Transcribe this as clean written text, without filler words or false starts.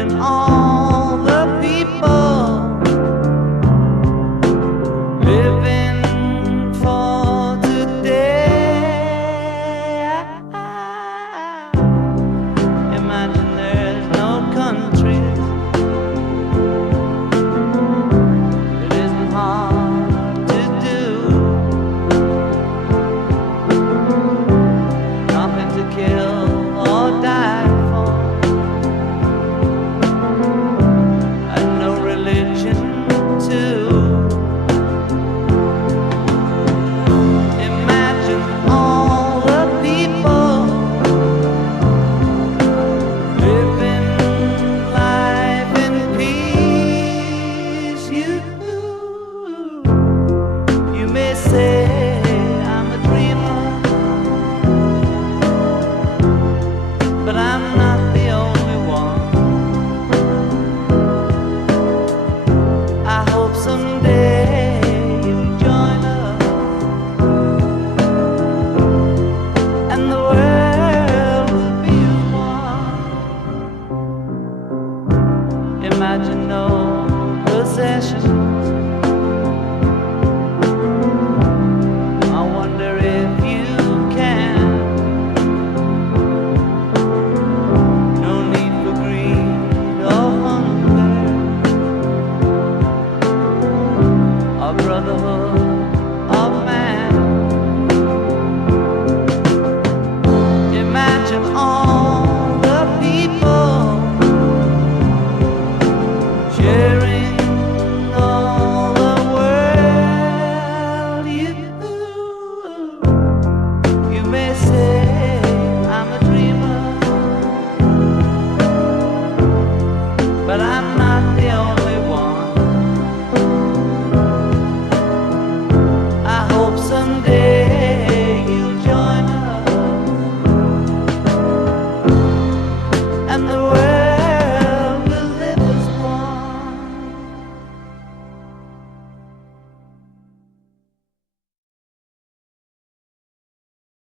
Imagine all the people living for today. Imagine there's no countries. It isn't hard to do. Nothing to kill or die for, and no religion too. Imagine all the people living life in peace. You may say I'm a dreamer, but I'm not the only one. I hope someday you'll join us, and the world will be as one. Imagine no possessions.